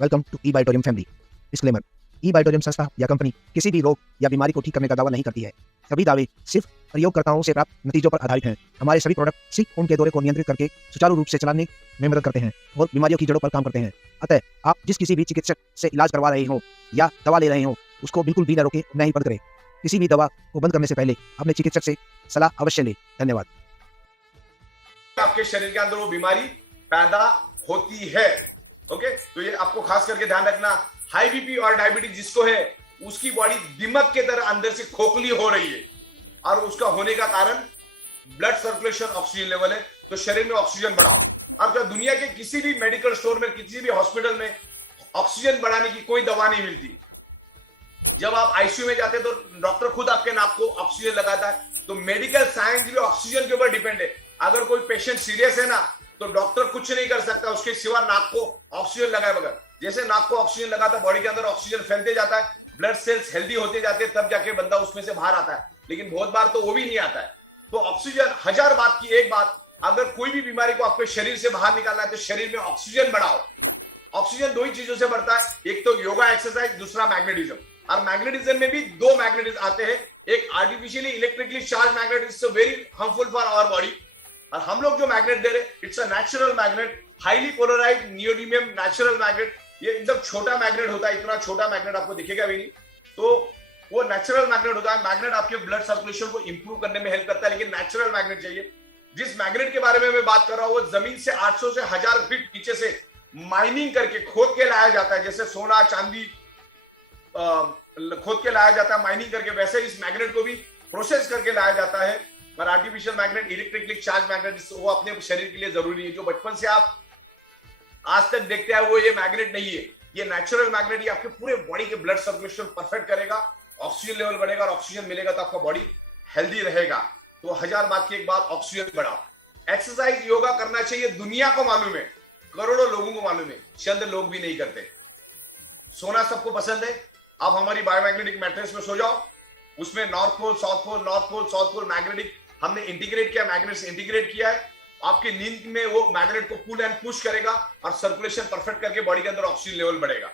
Welcome to E Biotorium family. Disclaimer: E Biotorium संस्था या company किसी भी रोग या बीमारी को ठीक करने का दावा नहीं करती है। सभी दावे सिर्फ प्रयोगकर्ताओं से प्राप्त नतीजों पर आधारित हैं। हमारे सभी प्रोडक्ट सिर्फ खून के दौरे को नियंत्रित करके सुचारू रूप से चलाने में मदद करते हैं और बीमारियों की जड़ों पर काम करते हैं। अतः आप जिस किसी भी चिकित्सक से इलाज करवा रहे हो या दवा ले रहे हो, उसको बिल्कुल भी न रोके, न ही बंद करें। किसी भी दवा को बंद करने से पहले अपने चिकित्सक से सलाह अवश्य लें। धन्यवाद। आपके शरीर के अंदर वो बीमारी पैदा होती है। ओके, तो ये आपको खास करके ध्यान रखना। हाई बीपी और डायबिटीज जिसको है, उसकी बॉडी दिमक के तरह अंदर से खोखली हो रही है, और उसका होने का कारण ब्लड सर्कुलेशन, ऑक्सीजन लेवल है। तो शरीर में ऑक्सीजन बढ़ाओ। अब क्या दुनिया के किसी भी मेडिकल स्टोर में, किसी भी हॉस्पिटल में ऑक्सीजन बढ़ाने की कोई दवा नहीं मिलती। जब आप आईसीयू में जाते हैं तो डॉक्टर खुद आपके नाक को ऑक्सीजन लगाता है। तो मेडिकल साइंस भी ऑक्सीजन के ऊपर डिपेंड है। अगर कोई पेशेंट सीरियस है ना, तो डॉक्टर कुछ नहीं कर सकता उसके सिवा नाक को ऑक्सीजन लगाए बगैर। जैसे नाक को ऑक्सीजन लगाता है, बॉडी के अंदर ऑक्सीजन फैलते जाता है, ब्लड सेल्स हेल्दी होते जाते हैं, तब जाके बंदा उसमें से बाहर आता है। लेकिन बहुत बार तो वो भी नहीं आता है। तो ऑक्सीजन, हजार बात की एक बात, अगर कोई भी बीमारी को आपके शरीर से बाहर निकालना है तो शरीर में ऑक्सीजन बढ़ाओ। ऑक्सीजन दो ही चीजों से बढ़ता है, एक तो योगा एक्सरसाइज, दूसरा मैग्नेटिज्म। और मैग्नेटिज्म में भी दो मैग्नेटिज्म आते हैं। एक artificially electrically charge magnet, it's very harmful for our body. और हम लोग जो मैग्नेट दे रहे हैं, it's a natural magnet, highly polarised neodymium natural magnet. ये एकदम छोटा मैग्नेट होता है, इतना छोटा मैग्नेट आपको दिखेगा भी नहीं। तो वो नेचुरल मैग्नेट होता है। मैग्नेट आपके ब्लड सर्कुलेशन को इंप्रूव करने में हेल्प करता है, लेकिन नेचुरल मैग्नेट चाहिए। जिस मैग्नेट के बारे में मैं बात कर रहा हूं, वो जमीन से 800 से 1000 फीट नीचे से माइनिंग करके खोद के लाया जाता है। जैसे सोना चांदी खोद के लाया जाता है माइनिंग करके, वैसे इस मैग्नेट को भी प्रोसेस करके लाया जाता है। पर artificial magnet, electrically charge magnet, वो अपने शरीर के लिए जरूरी है। जो बचपन से आप आज तक देखते हैं वो ये मैग्नेट नहीं है, ये नेचुरल मैग्नेट। ये आपके पूरे बॉडी के ब्लड सर्कुलेशन परफेक्ट करेगा, ऑक्सीजन लेवल बढ़ेगा, और ऑक्सीजन मिलेगा तो आपका बॉडी हेल्दी रहेगा। तो हजार बात की एक बात, ऑक्सीजन बढ़ाओ। एक्सरसाइज, योगा करना चाहिए, दुनिया को मालूम है, करोड़ों लोगों को मालूम है, चंद लोग भी नहीं करते। सोना सबको पसंद है। आप हमारी बायोमैग्नेटिक मैट्रेस में सो जाओ, उसमें north pole, south pole, north pole, south pole magnetic हमने इंटीग्रेट किया, मैग्नेट से इंटीग्रेट किया है। आपके नींद में वो मैग्नेट को पुल एंड पुश करेगा और सर्कुलेशन परफेक्ट करके बॉडी के अंदर ऑक्सीजन लेवल बढ़ेगा।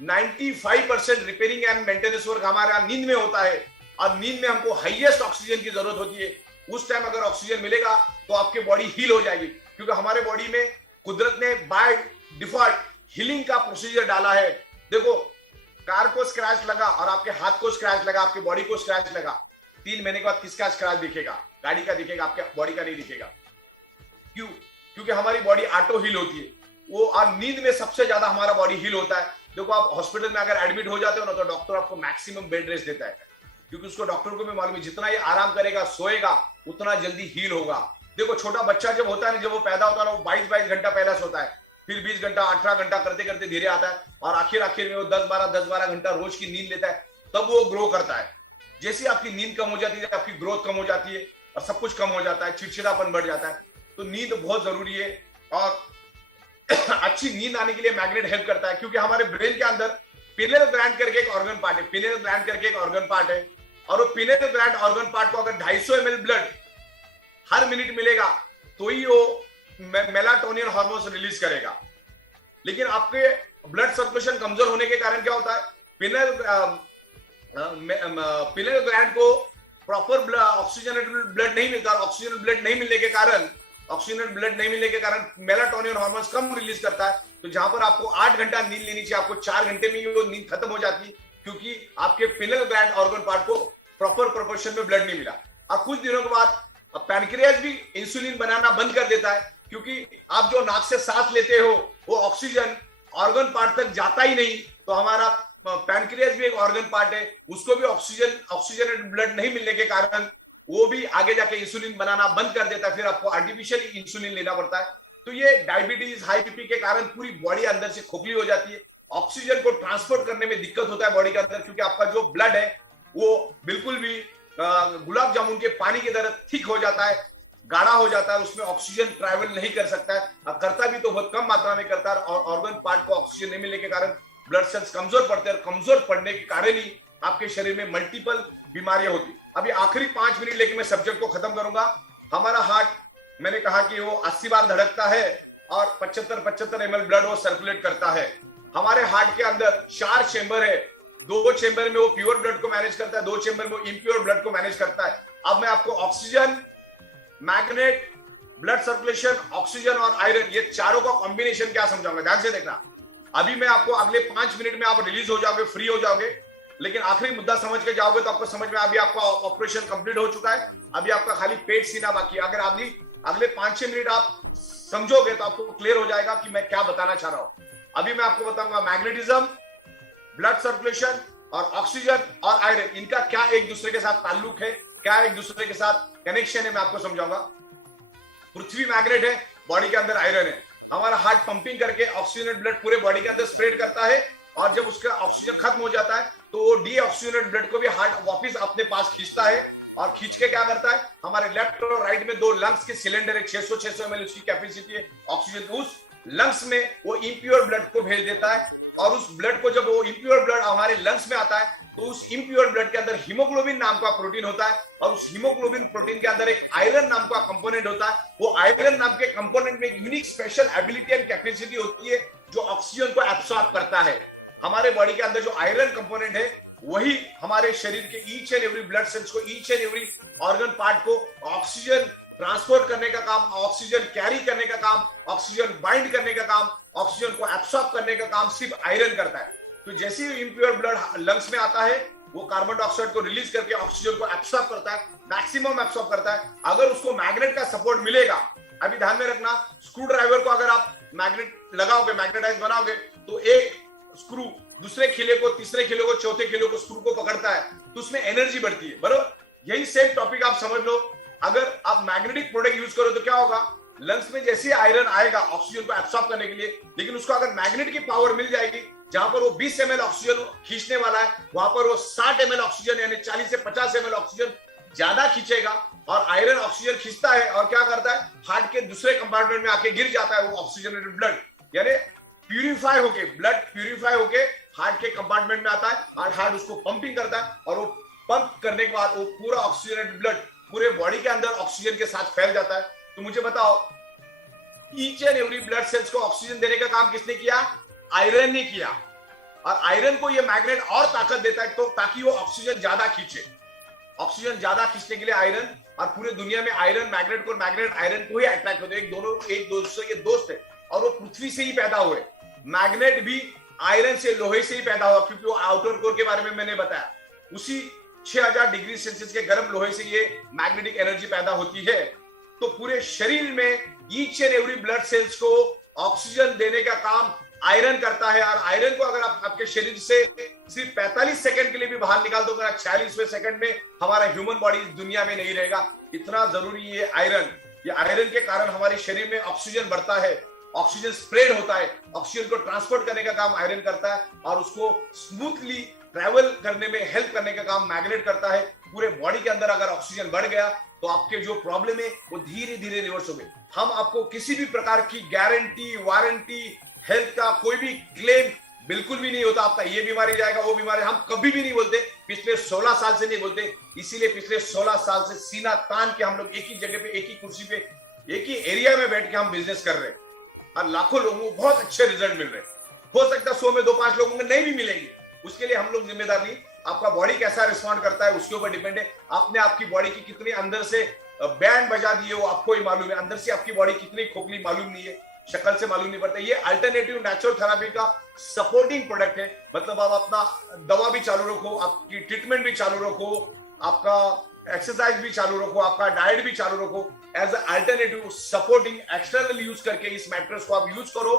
95% रिपेयरिंग एंड मेंटेनेंस वर्क हमारे यहाँ नींद में होता है, और नींद में हमको हाईएस्ट ऑक्सीजन की जरूरत होती है। उस टाइम अगर ऑक्सीजन मिलेगा तो आपकी बॉडी हील हो जाएगी, क्योंकि हमारे बॉडी में कुदरत ने बाय डिफॉल्ट हीलिंग का प्रोसीजर डाला है। देखो, कार को स्क्रैच लगा और आपके हाथ को स्क्रैच लगा, आपकी बॉडी को स्क्रैच लगा, 3 महीने के बाद किसका स्क्रैच दिखेगा? गाड़ी का दिखेगा, आपके बॉडी का नहीं दिखेगा। क्यों? क्योंकि हमारी बॉडी ऑटो हील होती है। वो और नींद में सबसे ज्यादा हमारा बॉडी हील होता है। देखो, आप हॉस्पिटल में अगर एडमिट हो जाते हो ना, तो डॉक्टर आपको मैक्सिमम बेड रेस्ट देता है, क्योंकि उसको, डॉक्टर को भी मालूम है, जितना ये आराम करेगा, सोएगा, उतना जल्दी हील होगा। देखो, छोटा बच्चा जब होता है, जब वो पैदा होता है ना, वो 22 घंटा पहले सोता है, फिर 20 घंटा, 18 घंटा करते करते धीरे आता है, और आखिर में वो 10-12 घंटा रोज की नींद लेता है, तब वो ग्रो करता है। जैसे आपकी नींद कम हो जाती है, आपकी ग्रोथ कम हो जाती है, और सब कुछ कम हो जाता है, चिड़चिड़ापन बढ़ जाता है। तो नींद बहुत जरूरी है, और अच्छी नींद आने के लिए मैग्नेट हेल्प करता है। क्योंकि हमारे ब्रेन के अंदर पिनेल ग्लैंड करके एक ऑर्गन पार्ट है, पिनेल ग्लैंड करके एक ऑर्गन पार्ट है, और वो पिनेल ग्लैंड ऑर्गन पार्ट को अगर 250 ml ब्लड हर मिनट मिलेगा तो ही वो मेलाटोनिन हार्मोन रिलीज करेगा। लेकिन आपके ब्लड सर्कुलेशन कमजोर होने के कारण क्या होता है, पिनेल ग्लैंड को प्रॉपर ऑक्सीजनेटेड ब्लड नहीं मिलता। ऑक्सीजन ब्लड नहीं मिलने के कारण मेलाटोनिन हार्मोन कम रिलीज करता है। तो जहां पर आपको 8 घंटा नींद लेनी चाहिए, आपको 4 घंटे में ही वो नींद खत्म हो जाती है, क्योंकि आपके पिनेल ग्लैंड ऑर्गन पार्ट को प्रॉपर प्रोपोर्शन में ब्लड नहीं मिला। और कुछ दिनों के बाद पैनक्रियाज भी इंसुलिन बनाना बंद कर देता है, क्योंकि आप जो नाक से सांस लेते हो वो ऑक्सीजन ऑर्गन पार्ट तक जाता ही नहीं। तो हमारा पैनक्रियाज भी एक ऑर्गन पार्ट है, उसको भी ऑक्सीजनेटेड ब्लड नहीं मिलने के कारण वो भी आगे जाके इंसुलिन बनाना बंद कर देता है, फिर आपको आर्टिफिशियल इंसुलिन लेना पड़ता है। तो ये डायबिटीज, हाई बीपी के कारण पूरी बॉडी अंदर से खोखली हो जाती है, ऑक्सीजन को ट्रांसपोर्ट करने में दिक्कत होता है बॉडी के अंदर, क्योंकि आपका जो ब्लड है वो बिल्कुल भी गुलाब जामुन के पानी की तरह थिक हो जाता है, गाढ़ा हो जाता है, उसमें ऑक्सीजन ट्रैवल नहीं कर सकता है, करता भी तो बहुत कम मात्रा में करता है, और ऑर्गन पार्ट को ऑक्सीजन नहीं मिलने के कारण ब्लड सेल्स कमजोर पड़ते हैं, और कमजोर पड़ने के कारण ही आपके शरीर में मल्टीपल बीमारियां होती। अभी आखिरी 5 मिनट लेके मैं सब्जेक्ट को खत्म करूंगा। हमारा हार्ट, मैंने कहा कि वो 80 बार धड़कता है और 75 ml ब्लड वो सर्कुलेट करता है। हमारे हार्ट के अंदर 4 चेंबर है, 2 चेंबर में वो प्योर ब्लड को मैनेज करता है, 2 चेंबर में वो इम्प्योर ब्लड को मैनेज करता है। अब मैं आपको oxygen, magnet, blood circulation, oxygen और आयरन, ये चारों का कॉम्बिनेशन क्या समझाऊंगा, ध्यान से देखना। अभी मैं आपको अगले 5 मिनट में आप रिलीज हो जाओगे, फ्री हो जाओगे, लेकिन आखिरी मुद्दा समझ के जाओगे तो आपको समझ में, अभी आपका ऑपरेशन कंप्लीट हो चुका है, अभी आपका खाली पेट सीना बाकी है। अगर अगले 5-6 मिनट आप समझोगे तो आपको क्लियर हो जाएगा कि मैं क्या बताना चाह रहा हूं। अभी मैं आपको बताऊंगा मैग्नेटिज्म, ब्लड सर्कुलेशन और ऑक्सीजन और आयरन, इनका क्या एक दूसरे के साथ ताल्लुक है, क्या एक दूसरे के साथ कनेक्शन है, मैं आपको समझाऊंगा। पृथ्वी मैग्नेट है, बॉडी के अंदर आयरन है। हमारा हार्ट पंपिंग करके ऑक्सीजनेट ब्लड पूरे बॉडी के अंदर स्प्रेड करता है, और जब उसका ऑक्सीजन खत्म हो जाता है तो वो डीऑक्सीजनेट ब्लड को भी हार्ट वापस अपने पास खींचता है, और खींच के क्या करता है, हमारे लेफ्ट और राइट में 2 लंग्स के सिलेंडर है, 600 ml उसकी कैपेसिटी है ऑक्सीजन, उस लंग्स में वो इम्प्योर ब्लड को भेज देता है, और उस ब्लड को जब वो इम्प्योर ब्लड हमारे लंग्स में आता है तो उस इम्प्योर ब्लड के अंदर हीमोग्लोबिन नाम का प्रोटीन होता है, और उस हीमोग्लोबिन प्रोटीन के अंदर एक आयरन नाम का कंपोनेंट होता है। वो आयरन नाम के कंपोनेंट में एक unique special ability and capacity होती है जो ऑक्सीजन को एब्सॉर्ब करता है। हमारे बॉडी के अंदर जो आयरन कंपोनेंट है वही हमारे शरीर के each and every blood cells को, each and every organ part को ऑक्सीजन ट्रांसपोर्ट करने का काम, ऑक्सीजन कैरी करने का काम, ऑक्सीजन बाइंड करने का काम, ऑक्सीजन को एब्सॉर्ब करने का काम सिर्फ आयरन करता है। तो जैसे ही इम्प्योर ब्लड लंग्स में आता है वो कार्बन डाइऑक्साइड को रिलीज करके ऑक्सीजन को एब्सॉर्ब करता है, मैक्सिमम एब्सॉर्ब करता है। अगर उसको मैग्नेट का सपोर्ट मिलेगा, अभी ध्यान में रखना, स्क्रू ड्राइवर को अगर आप मैग्नेट लगाओगे, मैग्नेटाइज बनाओगे, तो एक स्क्रू दूसरे खिले को, तीसरे खिले को, चौथे खिले को, स्क्रू को पकड़ता है तो उसमें एनर्जी बढ़ती है, बरोबर। यही सेम टॉपिक आप समझ लो, अगर आप मैग्नेटिक प्रोडक्ट यूज करो तो क्या होगा, लंग्स में जैसे आयरन आएगा ऑक्सीजन को एब्सॉर्ब करने के लिए, लेकिन उसको अगर मैग्नेट की पावर मिल जाएगी, जहां पर वो 20 ml ऑक्सीजन खींचने वाला है, वहां पर वो 60 ml ऑक्सीजन यानी 40 से 50 ml ऑक्सीजन ज्यादा खींचेगा, और आयरन ऑक्सीजन खींचता है और क्या करता है, हार्ट के दूसरे कंपार्टमेंट में आके गिर जाता है वो ऑक्सीजनेटेड ब्लड, यानी प्यूरिफाई होके, ब्लड प्यूरिफाई होके हार्ट के कंपार्टमेंट में आता है, और हार्ट उसको पंपिंग करता है, और वो पंप करने के बाद वो पूरा ऑक्सीजनेटेड ब्लड पूरे बॉडी के अंदर ऑक्सीजन के साथ फैल जाता है। तो मुझे बताओ, each and every blood cells को ऑक्सीजन देने का काम किसने किया, आयरन ने किया, और आयरन को ये मैग्नेट और ताकत देता है तो ताकि वो ऑक्सीजन ज्यादा खींचे। ऑक्सीजन ज्यादा खींचने के लिए आयरन, और पूरे दुनिया में आयरन मैग्नेट को, मैग्नेट आयरन को ही अट्रैक्ट होते हैं, एक दूसरे के दोस्त है, और वो पृथ्वी से ही पैदा हुए। मैग्नेट भी आयरन से, लोहे से ही पैदा हुआ, क्योंकि वो आउटर कोर के बारे में मैंने बताया, उसी 6000 डिग्री सेल्सियस के गर्म लोहे से ये मैग्नेटिक एनर्जी पैदा होती है। तो पूरे शरीर में each and every blood cells को ऑक्सीजन देने का काम आयरन करता है, और आयरन को अगर आप आपके शरीर से सिर्फ 45 सेकंड के लिए भी बाहर निकाल दो, 46वें सेकंड में हमारा ह्यूमन बॉडी इस दुनिया में नहीं रहेगा। इतना जरूरी है आयरन। ये आयरन के कारण हमारे शरीर में ऑक्सीजन बढ़ता है, ऑक्सीजन स्प्रेड होता है, ऑक्सीजन को ट्रांसपोर्ट करने का काम आयरन करता है, और उसको स्मूथली ट्रैवल करने में हेल्प करने का काम मैग्नेट करता है। पूरे बॉडी के अंदर अगर ऑक्सीजन बढ़ गया तो आपके जो प्रॉब्लम है वो धीरे धीरे रिवर्स हो गए। हम आपको किसी भी प्रकार की गारंटी, वारंटी, हेल्थ का कोई भी क्लेम बिल्कुल भी नहीं होता आपका ये बीमारी जाएगा, वो बीमारी हम कभी भी नहीं बोलते, पिछले 16 साल से नहीं बोलते। इसीलिए पिछले 16 साल से सीना तान के हम लोग एक ही जगह पे, एक ही कुर्सी पे, एक ही एरिया में बैठ के हम बिजनेस कर रहे हैं, और लाखों लोगों को बहुत अच्छे रिजल्ट मिल रहे हैं। हो सकता है 100 में 2-5 लोगों को नहीं भी मिलेगी, उसके लिए हम लोग जिम्मेदार नहीं। आपका बॉडी कैसा रिस्पॉन्ड करता है उसके ऊपर डिपेंड है। आपने आपकी बॉडी की कितनी अंदर से बैंड बजा दी है वो आपको ही मालूम है, अंदर से आपकी बॉडी कितनी खोखली मालूम नहीं है, शक्ल से मालूम नहीं पड़ता। ये अल्टरनेटिव नेचुरल थेरेपी का सपोर्टिंग प्रोडक्ट है, मतलब आप अपना दवा भी चालू रखो, आपकी ट्रीटमेंट भी चालू रखो, आपका एक्सरसाइज भी चालू रखो, आपका डाइट भी चालू रखो, as alternative supporting external use करके इस मैट्रेस को आप यूज करो,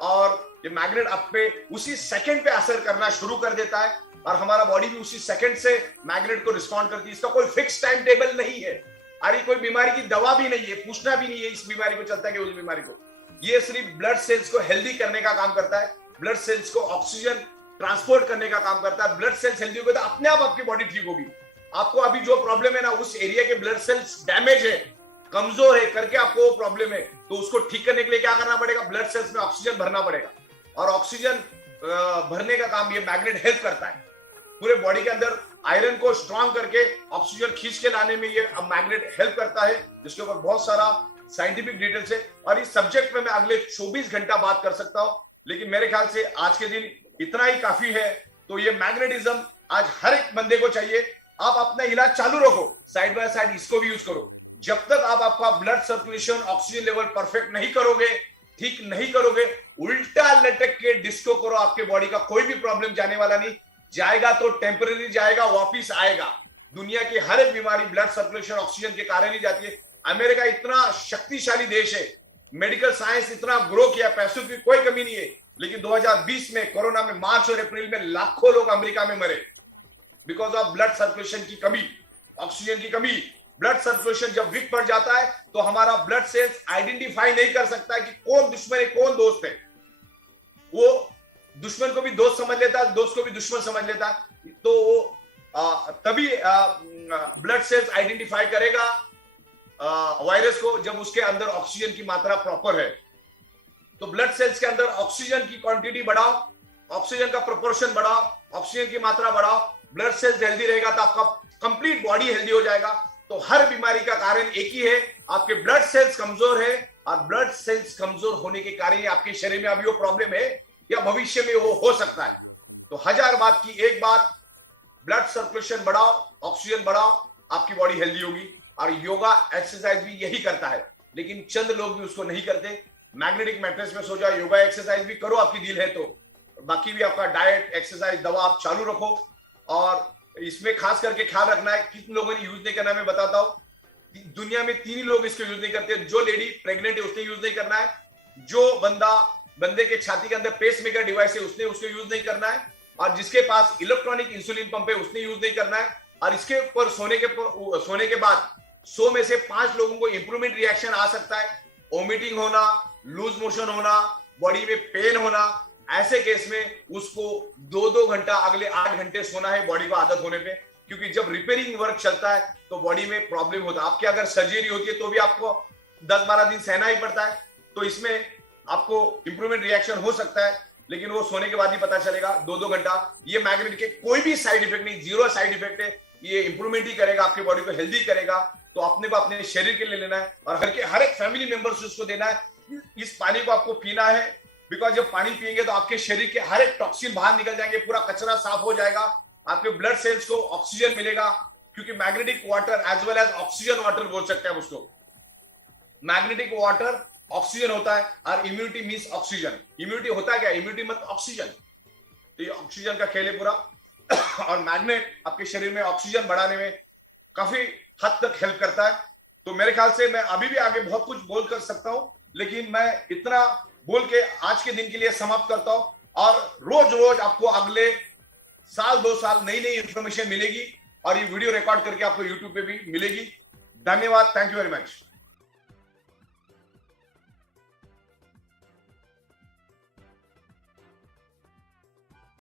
और ये मैग्नेट आप पे उसी सेकंड पे असर करना शुरू कर देता है, और हमारा बॉडी भी उसी सेकंड से मैग्नेट को रिस्पॉन्ड करती है। इसका कोई फिक्स टाइम टेबल नहीं है, अरे कोई बीमारी की दवा भी नहीं है, पूछना भी नहीं है इस बीमारी को चलता है कि उस बीमारी को। ये सिर्फ ब्लड सेल्स को हेल्दी करने का काम करता है, ब्लड सेल्स को ऑक्सीजन ट्रांसपोर्ट करने का काम करता है। ब्लड सेल्स हेल्दी होगा तो अपने आप आपकी बॉडी ठीक होगी। आपको अभी जो प्रॉब्लम है ना, उस एरिया के ब्लड सेल्स डैमेज है, कमजोर है करके आपको वो प्रॉब्लम है, तो उसको ठीक करने के लिए क्या करना पड़ेगा, ब्लड सेल्स में ऑक्सीजन भरना पड़ेगा, और ऑक्सीजन भरने का काम ये मैग्नेट हेल्प करता है। पूरे बॉडी के अंदर आयरन को स्ट्रॉन्ग करके ऑक्सीजन खींच के लाने में ये मैग्नेट हेल्प करता है, जिसके ऊपर बहुत सारा साइंटिफिक डिटेल्स है, और इस सब्जेक्ट में मैं अगले 24 घंटा बात कर सकता हूं। लेकिन मेरे ख्याल से आज के दिन इतना ही काफी है। तो ये मैग्नेटिज्म आज हर एक बंदे को चाहिए। आप अपना इलाज चालू रखो, साइड बाय साइड इसको भी यूज करो। जब तक आप आपका blood circulation, oxygen level perfect नहीं करोगे, ठीक नहीं करोगे, उल्टा लटक के डिस्को करो, आपके बॉडी का कोई भी प्रॉब्लम जाने वाला नहीं। जाएगा तो टेम्पररी जाएगा, वापिस आएगा। दुनिया की हर एक बीमारी ब्लड सर्कुलेशन, ऑक्सीजन के कारण ही जाती है। अमेरिका इतना शक्तिशाली देश है, मेडिकल साइंस इतना ग्रो किया, पैसों की कोई कमी नहीं है। लेकिन 2020 में कोरोना में मार्च और अप्रैल में लाखों लोग अमेरिका में मरे बिकॉज ऑफ ब्लड सर्कुलेशन की कमी, ऑक्सीजन की कमी। ब्लड सर्कुलेशन जब वीक पड़ जाता है तो हमारा ब्लड सेल्स आइडेंटिफाई नहीं कर सकता है कि कौन दुश्मन है, कौन दोस्त है। वो दुश्मन को भी दोस्त समझ लेता है, दोस्त को भी दुश्मन समझ लेता है। तो वो तभी ब्लड सेल्स आइडेंटिफाई करेगा वायरस को जब उसके अंदर ऑक्सीजन की मात्रा प्रॉपर है। तो ब्लड सेल्स के अंदर ऑक्सीजन की क्वांटिटी बढ़ाओ, ऑक्सीजन का प्रोपोर्शन बढ़ाओ, ऑक्सीजन की मात्रा बढ़ाओ, ब्लड सेल्स हेल्दी रहेगा तो आपका कंप्लीट बॉडी हेल्दी हो जाएगा। तो हर बीमारी का कारण एक ही है, आपके ब्लड सेल्स कमजोर है। और ब्लड सेल्स कमजोर होने के कारण ही आपके शरीर में अभी वो प्रॉब्लम है या भविष्य में वो हो सकता है। तो 1000 बात की एक बात, ब्लड सर्कुलेशन बढ़ाओ, ऑक्सीजन बढ़ाओ, आपकी बॉडी हेल्दी होगी। और योगा एक्सरसाइज भी यही करता है, लेकिन चंद लोग भी उसको नहीं करते। मैग्नेटिक मैट्रेस में सो जाओ, योगा एक्सरसाइज भी करो, आपकी दिल है तो। बाकी भी आपका डाइट, एक्सरसाइज, दवा आप चालू रखो। और इसमें खास करके ख्याल रखना है, कितने लोगों ने यूज नहीं करना है मैं बताता हूँ। दुनिया में 3 ही लोग इसको यूज नहीं करते। जो लेडी प्रेग्नेंट है उसने यूज नहीं करना है, जो बंदे के छाती के अंदर पेस मेकर डिवाइस है उसने उसको यूज नहीं करना है, और जिसके पास इलेक्ट्रॉनिक इंसुलिन पंप है उसने यूज नहीं करना है। और इसके ऊपर सोने के बाद 100 में से 5 लोगों को इंप्रूवमेंट रिएक्शन आ सकता है। वोमिटिंग होना, लूज मोशन होना, बॉडी में पेन होना। ऐसे केस में उसको 2-2 घंटा अगले 8 घंटे सोना है, बॉडी को आदत होने पे। क्योंकि जब रिपेयरिंग वर्क चलता है तो बॉडी में प्रॉब्लम होता है। आपकी अगर सर्जरी होती है तो भी आपको 10-12 दिन सहना ही पड़ता है। तो इसमें आपको इंप्रूवमेंट रिएक्शन हो सकता है, लेकिन वो सोने के बाद ही पता चलेगा 2-2 घंटा। ये मैग्नेट के कोई भी साइड इफेक्ट नहीं, 0 साइड इफेक्ट है। ये इंप्रूवमेंट ही करेगा, आपकी बॉडी को हेल्दी करेगा। तो अपने को अपने शरीर के लिए लेना है और हर एक फैमिली मेंबर्स उसको देना है। इस पानी को आपको पीना है, बिकॉज जब पानी पिएंगे तो आपके शरीर के हर एक टॉक्सिन बाहर निकल जाएंगे, पूरा कचरा साफ हो जाएगा, आपके ब्लड सेल्स को ऑक्सीजन मिलेगा। क्योंकि magnetic water as well as oxygen water बोल सकते हैं उसको। मैग्नेटिक वाटर ऑक्सीजन होता है और इम्यूनिटी मीन्स ऑक्सीजन। इम्यूनिटी होता है क्या? इम्यूनिटी मतलब ऑक्सीजन। तो ये ऑक्सीजन का खेल है पूरा। और मैग्नेट आपके शरीर में ऑक्सीजन बढ़ाने में काफी हद तक हेल्प करता है। तो मेरे ख्याल से मैं अभी भी आगे बहुत कुछ बोल कर सकता हूं, लेकिन मैं इतना बोल के आज के दिन के लिए समाप्त करता हूं। और रोज रोज आपको अगले साल 2 साल नई नई इंफॉर्मेशन मिलेगी और ये वीडियो रिकॉर्ड करके आपको यूट्यूब पे भी मिलेगी। धन्यवाद, थैंक यू वेरी मच।